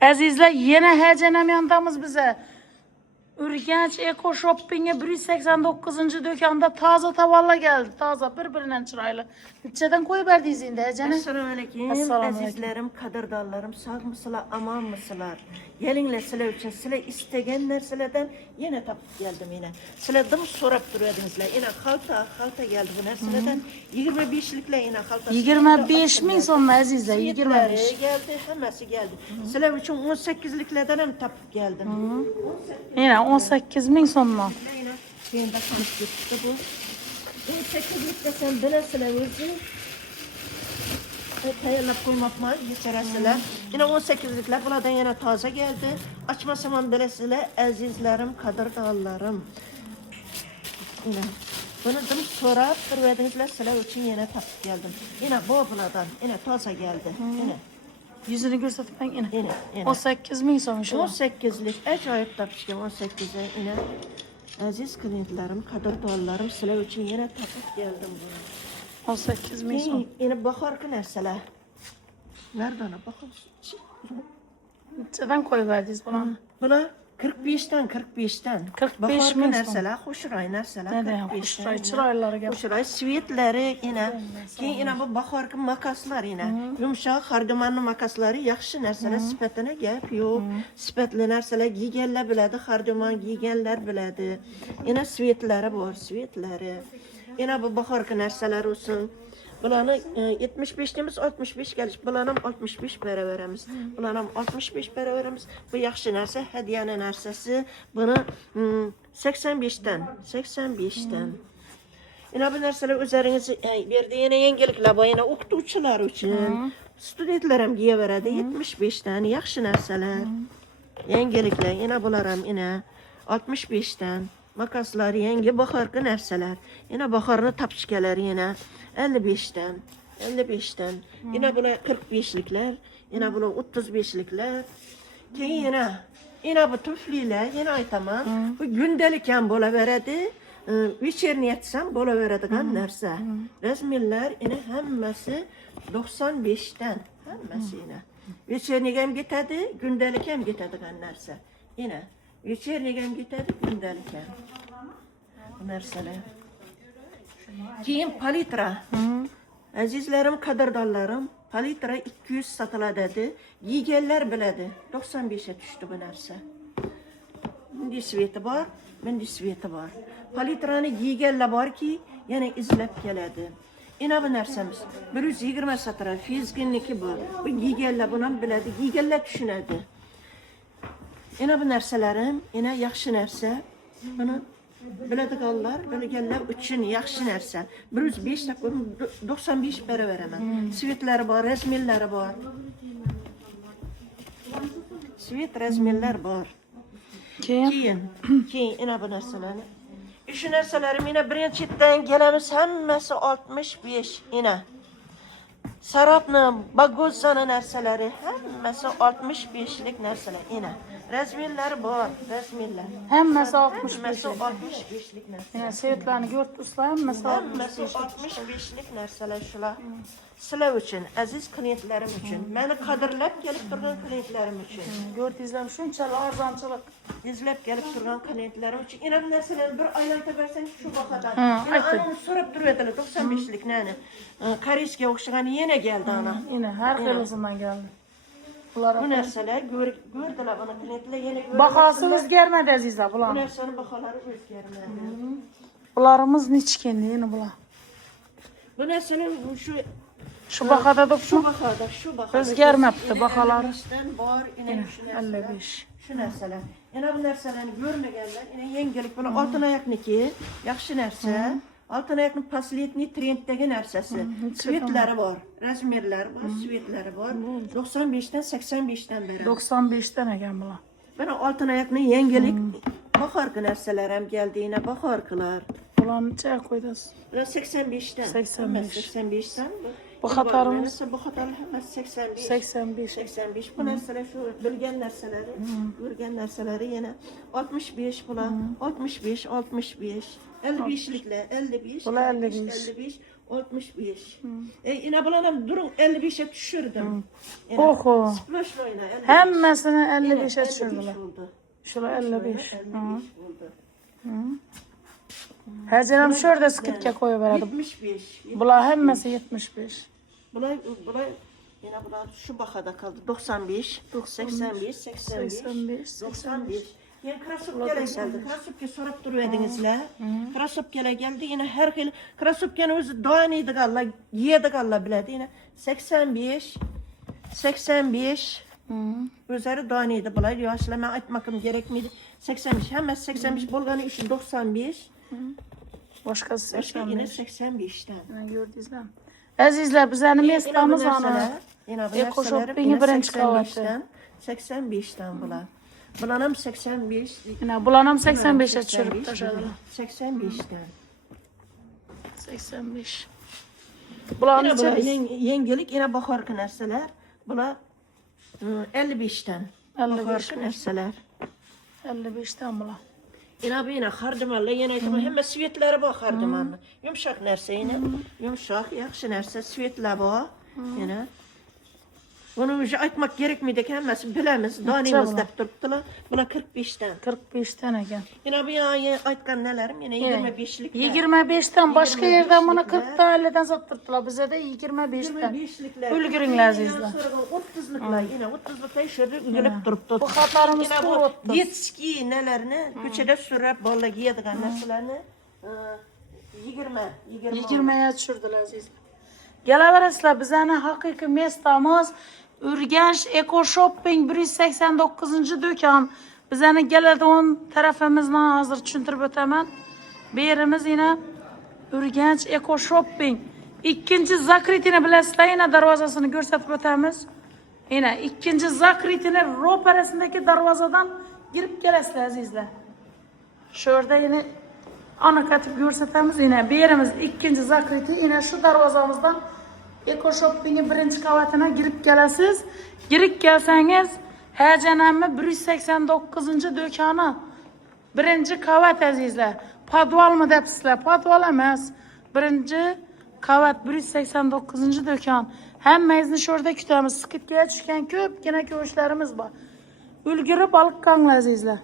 Azizlar, yine heyecanım yandamız bize. Ürgenç Eko Shopping'e 189. dükkanda taze tavalla geldi. Taze birbirinden çıraylı. Neçeden koyuverdiniz indi heyecanı? Assalamu alaykum. Azizlerim, qadrdonlarim, sog' mısılar, aman mısılar? Gelinglar sizlar uchun sizlar istagan narsalardan yana topib keldim yana. Sizlardan so'rab turadingizlar. Yana xalta geldi bu narsalardan. 25liklar yana xalta. 25 ming so'm azizlar, 25. geldi, hammasi geldi. Sizlar uchun 18liklardan ham topib keldim. Yine 18 ming so'mdan. Yana keyinda qolib ketdi bu. 18lik desem bilasizlar o'zi. Tayyorlab qo'ymabman, yechirasizlar. Yine 18'liklar bulardan yana toza geldi. Açmasam ham bilasizlar, azizlarim, qadrdonlarim. Yine bunu dim so'rab turvedingizlar, sizlar uchun yana topib keldim. Yine bu bulardan, yine toza geldi. Yine Yüzünü gösterip ben yine. Yine. 18 ming so'm şu. 18'lik ajoyib topishgan 18'e yine. Aziz klientlarim, qadrdonlarim, sizlar uchun yana topib keldim bunu. 18 ming so'm. Yine bahorgi narsalar. Nereden bakın? Neçeden koyuverdiniz buna? Bular 45'ten 45'ten. 45 ming so'm. narsalar, xushro'y narsalar. Ne de xushro'y, chiroylari gap. Xushro'y svetleri yine. Keyin yine bu bahorgi makaslar yine. Yumshoq xardumanni makaslari yaxshi narsalar, sifatine gap yo'q. Sifatli narsalar giyganlar biladi, xarduman giyganlar biladi. Yine svetlari bor, svetlari. Yine bu bahorgi narsalar olsun. Bularni 75 demiz 65 gelish. Bularni 65 para veramiz. Bularni 65 para veramiz. Bu yaxshi narsa, hadiyani narsasi. Buni 85'ten. 85'ten. Yine bu narsalar o'zlaringiz berdi. Yana yangiliklar bor. Yana o'qituvchilar uchun. Studentlar ham giyaveradi 75'ten. Yaxshi narsalar. Yangiliklar. Yana bular ham yana 65'ten. Makaslar yangi bahorgi narsalar. Yine bahorni tapishkalar yana 55'ten. 55'ten. Yine bular 45'likler. Yine bular 35'likler. Keyin yine bu tufliler. Yine aytaman. Bu gündalik ham bo'laveradi. Вечерний etsam bo'laveradigan narsa. Razmerlar yine hammasi 95'ten. Hammasi yine. Вечерний ham ketadi, gündalik ham ketadigan narsa. Yine. Вечерний ham ketadi, gündalik ham. Bu narsalar. Keyin palitra. Azizlerim, qadrdonlarim, palitra 200 sotiladi dedi. Giyganlar biladi. 95'e düştü bu narsa. Bunday sveti bor, bunday sveti bor. Palitrani giyganlar borki, yana izlab keladi. Yana bu narsamiz 120 sotiladi. Fizginniki bu. Bu giyganlar buni ham biladi, giyganlar tushunadi. Yana bu narsalarim, yana yaxshi narsa. Buni biladiganlar, bilganlar uchun yaxshi narsa. 105 95 para veraman. Svetlari bor, razmerlari bor. Svet razmerlar bor. Keyin yana bu narsalarni. Shu narsalarim yana birinchidan kelamiz, hammasi 65 yana. Sarabni, bagozani narsalari hammasi 65lik narsalar yana. Razmerlari bor, razmerlar. Hammasi 65. 65'lik narsalar. Yine svetlarni ko'ribsizlar, hammasi 65'lik narsalar shular. Sizlar uchun, aziz klientlarim uchun, meni qadrlab kelib turgan klientlarim uchun. Gördüğünüzler şunçalar arzonchilik. İzlab kelib turgan klientlarim uchun. Yana bu narsalarni bir aylantirib bersangiz shu bahodan. Ha, Yana aytdi. ana so'rab turadilar 95'lik nani. Koreyska o'xshagan yana geldi ana. Yine her xilisinden geldi. Bulara Bu narsalar ko'rdilar buni klientlar yana ko'rdi. bahası o'zgarmadi azizlar Bu bular. narsani baholari o'zgarmadi. Bularımız neçkendi yine bular. Bu narsalar Şu bahada da şu bahada. O'zgarmabdi baholar. Bor, yine şu narsalar. 55. Şu narsalar. Yana bu narsalarni ko'rmaganlar, yana yangilik buni oltin oyoqniki, yaxshi narsa. Oltin oyoqning последний trenddagi narsasi. Svetlari bor, razmerlari bor, svetlari bor. 95'ten 85'ten beri. 95'ten ekan bular. Bana oltin oyoqning yangilik bahorgi narsalar ham keldi, yana bahorgilar. Bularni necha qo'ydingiz? Bular 85'ten. 85. 85'ten. Bu xatarimiz bu xatarlar hammasi 85. 85. 85 bu narsalar şu bilgen narsaları, görgen narsaları yana 65 bular, 65, 65, 55'likler, 55, Bular 55, 55. 55, 65. Yine bulanam durun 55'e düşürdüm. Oho. Sploşla oyna 55. Hemmesini Yine 55'e düşürdüler. oldu. Şular 55. 55 oldu. Hacenem şurada skitke koyuveradi. 75. Bular hemmesi 75. Bulay yine bular şu bakada kaldı. 95, 85, 85, 85, 95. Yani krasopkele geldi. Krasopke sorup duruyordunuzlar. Krasopkele geldi. Yine her hil krasopkenin özü doğanıydı galla, yiyedi galla biledi. Yine 85, 85. Özleri doğanıydı. Bulay yaşlama aytmakım gerek miydi? 85. Hemen 85 bolganı için 95. Başkası Başka yine 85. 85'ten. Gördünüzler. Azizler bizlerin mestamız ana. Eko Shopping'i birinci kavatı. 85'ten bular. Bulanam 85. Yine bulanam 85'e çürüp taşıdılar. 85'ten. 85. Yine Bulanın bular içerisi. yengelik yine bakarkı narsalar. Bular 55'ten. 55 Bakarkı narsalar. 55'ten bulan. Yine bu yine hardimanla yine aytma hem svetleri bak hardimanla. Yumuşak narsa yine. Yumuşak, yaxşı narsa svetler bak. Yine. Bunu önce aytmak gerekmiydi ki hemmesi bilemiz. Danimiz dep duruptular. Buna 45'ten. 45'ten eken. Yine bu ya aytkan nelerim yine 25'lik. 25'ten başka yerden bana 25'likler. 40 taneden sattırdılar. Bize de 25'ten. 25'likler. Ülgürünler azizler. 30'luklar yine 30'luklar şöyle ülgürüp duruptu. Bu hatarımız Yine bu bu 30. yetişki nelerini küçede sürüp balla giyediğin narsalarını 20. 20'ye düşürdüler azizler. Geleverasizlar bizani haqiqiy mestamız Urganch Eko Shopping 189 do'kon. Bizani keladigan tarafimizdan hozir tushuntirib o'taman. Bu yerimiz yine Urganch Eko Shopping. Ikkinchi zakritini bilasizlar, yine darvozasini ko'rsatib o'tamiz. Yine ikkinchi zakritini ro'parasindagi darvozadan girib kelasizlar azizlar. Shu yerda yine anakatib ko'rsatamiz. Yine bu yerimiz ikkinchi zakriti, yine shu darvozamizdan Eko Shopping'in birinchi qavatına girib kelasiz. Girib kelsangiz, hajanamni 189 do'koni. Birinchi qavat azizlar. Podvalmi debsizlar? Podval emas. Birinchi qavat 189 do'kon. Hammangizni shu yerda kutamiz. Skidga tushgan ko'pgina ko'shlarimiz bor. Ulgurib olib qolinglar azizlar.